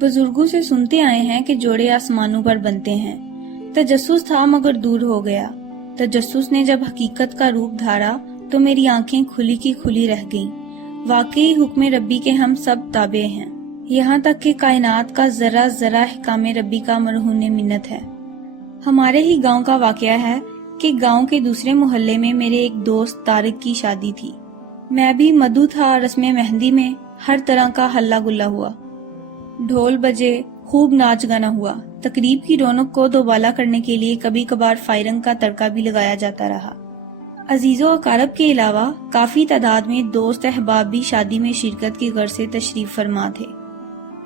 बुजुर्गों से सुनते आए हैं कि जोड़े आसमानों पर बनते हैं। तजस्सुस था मगर दूर हो गया। तजस्सुस ने जब हकीकत का रूप धारा तो मेरी आंखें खुली की खुली रह गईं। वाकई हुक्म रब्बी के हम सब ताबे हैं, यहाँ तक कि कायनात का जरा जरा अहकाम रब्बी का मरहून मिन्नत है। हमारे ही गांव का वाकया है कि गांव के दूसरे मोहल्ले में मेरे एक दोस्त तारिक की शादी थी। मैं भी मधु था। रस्म मेहंदी में हर तरह का हल्ला गुल्ला हुआ, ढोल बजे, खूब नाच गाना हुआ। तकरीब की रौनक को दोबाला करने के लिए कभी कभार फायरंग का तड़का भी लगाया जाता रहा। अजीजों अकारब के अलावा काफी तादाद में दोस्त अहबाब भी शादी में शिरकत की गर्ज से तशरीफ फरमा थे।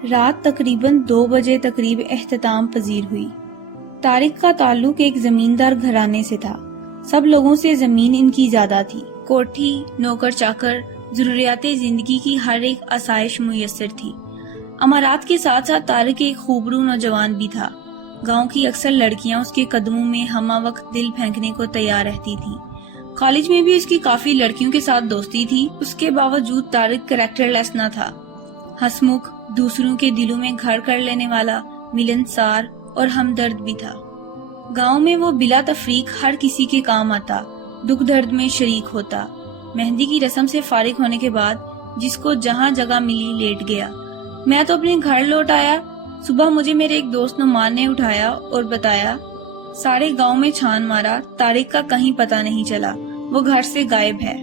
रात तकरीबन 2 बजे तकरीब एख्तिताम पजीर हुई। तारिक का ताल्लुक एक जमींदार घराने से था। सब लोगों से जमीन इनकी ज्यादा थी। कोठी, नौकर चाकर, जरूरियाते जिंदगी की हर एक आसाइश मुयस्सर थी। अमारात के साथ साथ तारिक एक खूबरू नौजवान भी था। गांव की अक्सर लड़कियां उसके कदमों में हमा वक्त दिल फेंकने को तैयार रहती थीं। कॉलेज में भी उसकी काफी लड़कियों के साथ दोस्ती थी। उसके बावजूद तारिक कैरेक्टरलेस न था। हंसमुख, दूसरों के दिलों में घर कर लेने वाला, मिलनसार और हमदर्द भी था। गांव में वो बिला तफरीक हर किसी के काम आता, दुख दर्द में शरीक होता। मेहंदी की रस्म से फारिग होने के बाद जिसको जहाँ जगह मिली लेट गया। मैं तो अपने घर लौट आया। सुबह मुझे मेरे एक दोस्त नुमान ने उठाया और बताया, सारे गांव में छान मारा, तारिक का कहीं पता नहीं चला, वो घर से गायब है।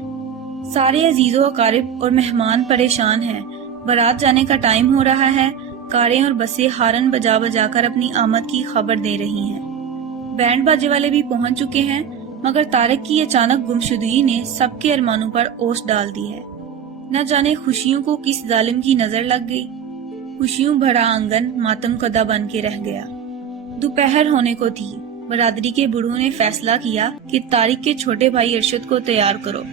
सारे अजीजों अकारिब और मेहमान परेशान हैं। बारात जाने का टाइम हो रहा है। कारें और बसें हारन बजा बजा कर अपनी आमद की खबर दे रही हैं। बैंड बाजे वाले भी पहुंच चुके हैं, मगर तारिक की अचानक गुमशुदगी ने सबके अरमानों पर ओस डाल दी है। न जाने खुशियों को किस जालिम की नजर लग गई। खुशियों भरा आंगन मातम कदा बन के रह गया। दोपहर होने को थी। बरादरी के बूढ़ों ने फैसला किया कि तारिक के छोटे भाई अरशद को तैयार करो।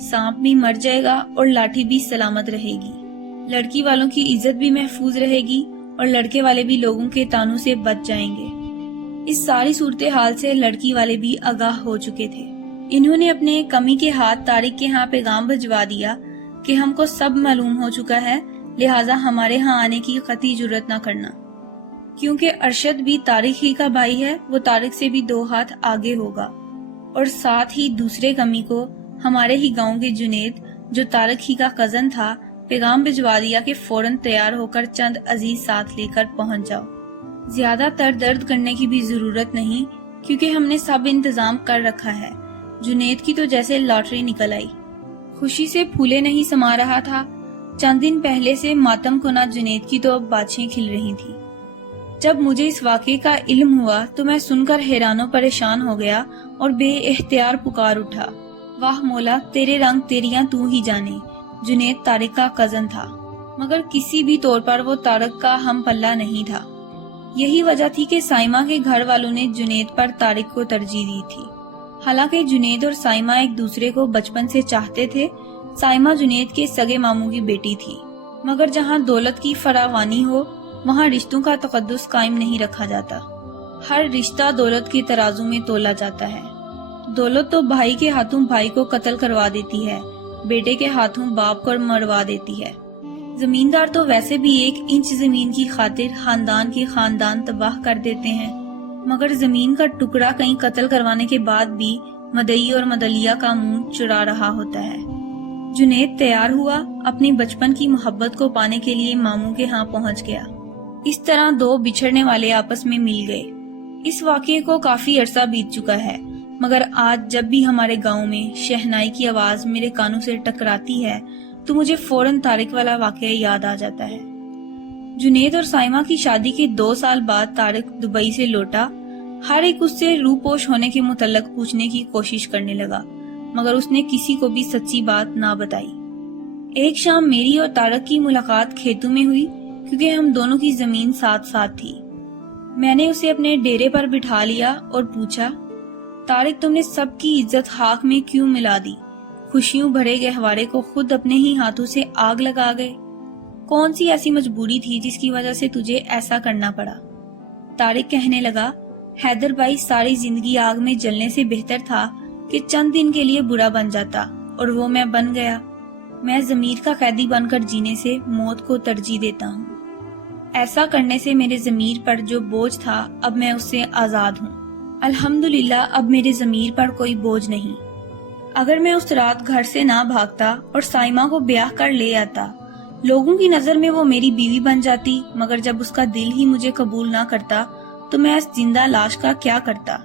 सांप भी मर जाएगा और लाठी भी सलामत रहेगी। लड़की वालों की इज्जत भी महफूज रहेगी और लड़के वाले भी लोगों के तानों से बच जाएंगे। इस सारी सूरत हाल से लड़की वाले भी आगाह हो चुके थे। इन्होंने अपने कमी के हाथ तारिक के यहाँ पैगाम भिजवा दिया कि हमको सब मालूम हो चुका है, लिहाजा हमारे यहाँ आने की कतई जुर्रत न करना। क्योंकि अरशद भी तारिक ही का भाई है, वो तारिक से भी 2 हाथ आगे होगा। और साथ ही दूसरे कमी को हमारे ही गांव के जुनेद, जो तारिक ही का कजन था, पैगाम भिजवा दिया कि फौरन तैयार होकर चंद अजीज साथ लेकर पहुंच जाओ। ज्यादातर दर्द करने की भी जरूरत नहीं, क्योंकि हमने सब इंतजाम कर रखा है। जुनेद की तो जैसे लॉटरी निकल आई। खुशी से फूले नहीं समा रहा था। चंद दिन पहले से मातम कुना जुनेद की तो अब बाछें खिल रही थी। जब मुझे इस वाक़े का इल्म हुआ तो मैं सुनकर हैरानो परेशान हो गया और बेइख्तियार पुकार उठा, वाह मौला, तेरे रंग तेरियां तू ही जाने। जुनेद तारिक का कजन था, मगर किसी भी तौर पर वो तारिक का हम पल्ला नहीं था। यही वजह थी कि साइमा के घर वालों ने जुनेद पर तारिक को तरजीह दी थी। हालांकि जुनेद और साइमा एक दूसरे को बचपन से चाहते थे। साइमा जुनेद के सगे मामू की बेटी थी, मगर जहाँ दौलत की फरावानी हो वहाँ रिश्तों का तकद्दुस कायम नहीं रखा जाता। हर रिश्ता दौलत के तराजू में तोला जाता है। दौलत तो भाई के हाथों भाई को कत्ल करवा देती है, बेटे के हाथों बाप को मरवा देती है। जमींदार तो वैसे भी 1 इंच जमीन की खातिर खानदान के खानदान तबाह कर देते हैं, मगर जमीन का टुकड़ा कहीं कत्ल करवाने के बाद भी मदई और मदलिया का मुंह चुरा रहा होता है। जुनेद तैयार हुआ, अपनी बचपन की मोहब्बत को पाने के लिए मामू के यहाँ पहुँच गया। इस तरह 2 बिछड़ने वाले आपस में मिल गए। इस वाक़ये को काफी अरसा बीत चुका है, मगर आज जब भी हमारे गांव में शहनाई की आवाज मेरे कानों से टकराती है तो मुझे फौरन तारिक वाला वाक़या याद आ जाता है। जुनेद और साइमा की शादी के 2 साल बाद तारिक दुबई से लौटा। हर एक उससे रूपोश होने के मुतल्लक पूछने की कोशिश करने लगा, मगर उसने किसी को भी सच्ची बात ना बताई। एक शाम मेरी और तारिक की मुलाकात खेतों में हुई, क्योंकि हम दोनों की जमीन साथ साथ थी। मैंने उसे अपने डेरे पर बिठा लिया और पूछा, तारिक, तुमने सबकी इज्जत खाक में क्यों मिला दी? खुशियों भरे गहवारे को खुद अपने ही हाथों से आग लगा गए। कौन सी ऐसी मजबूरी थी जिसकी वजह से तुझे ऐसा करना पड़ा? तारिक कहने लगा, हैदर भाई, सारी जिंदगी आग में जलने से बेहतर था कि चंद दिन के लिए बुरा बन जाता, और वो मैं बन गया। मैं जमीर का कैदी बनकर जीने से मौत को तरजीह देता हूँ। ایسا کرنے سے میرے ضمیر پر جو بوجھ تھا اب میں اس سے آزاد ہوں۔ الحمدللہ اب میرے ضمیر پر کوئی بوجھ نہیں۔ اگر میں اس رات گھر سے نہ بھاگتا اور سائمہ کو بیاہ کر لے آتا، لوگوں کی نظر میں وہ میری بیوی بن جاتی، مگر جب اس کا دل ہی مجھے قبول نہ کرتا تو میں اس زندہ لاش کا کیا کرتا؟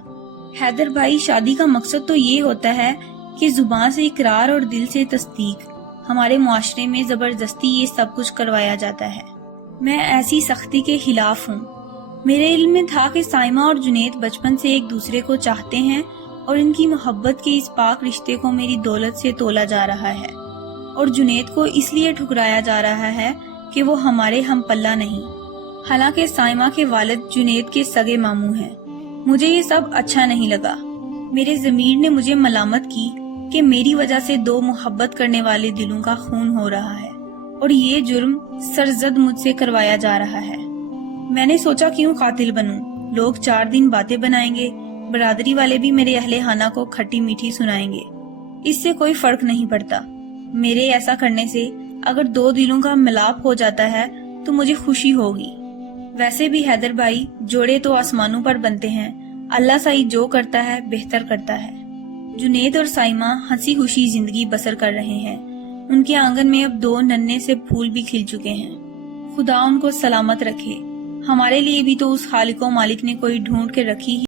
حیدر بھائی، شادی کا مقصد تو یہ ہوتا ہے کہ زبان سے اقرار اور دل سے تصدیق۔ ہمارے معاشرے میں زبردستی یہ سب کچھ کروایا جاتا ہے۔ میں ایسی سختی کے خلاف ہوں۔ میرے علم میں تھا کہ سائمہ اور جنید بچپن سے ایک دوسرے کو چاہتے ہیں اور ان کی محبت کے اس پاک رشتے کو میری دولت سے تولا جا رہا ہے، اور جنید کو اس لیے ٹھکرایا جا رہا ہے کہ وہ ہمارے ہم پلہ نہیں، حالانکہ سائمہ کے والد جنید کے سگے ماموں ہیں۔ مجھے یہ سب اچھا نہیں لگا۔ میرے ضمیر نے مجھے ملامت کی کہ میری وجہ سے دو محبت کرنے والے دلوں کا خون ہو رہا ہے، اور یہ جرم سرزد مجھ سے کروایا جا رہا ہے۔ میں نے سوچا کیوں قاتل بنوں؟ لوگ 4 دن باتیں بنائیں گے، برادری والے بھی میرے اہل خانہ کو کھٹی میٹھی سنائیں گے، اس سے کوئی فرق نہیں پڑتا۔ میرے ایسا کرنے سے اگر 2 دلوں کا ملاپ ہو جاتا ہے تو مجھے خوشی ہوگی۔ ویسے بھی حیدر بھائی، جوڑے تو آسمانوں پر بنتے ہیں، اللہ سائی جو کرتا ہے بہتر کرتا ہے۔ جنید اور سائمہ ہنسی خوشی زندگی بسر کر رہے ہیں۔ ان کے آنگن میں اب 2 ننھے سے پھول بھی کھل چکے ہیں۔ خدا ان کو سلامت رکھے۔ ہمارے لیے بھی تو اس خالق و مالک نے کوئی ڈھونڈ کے رکھی ہی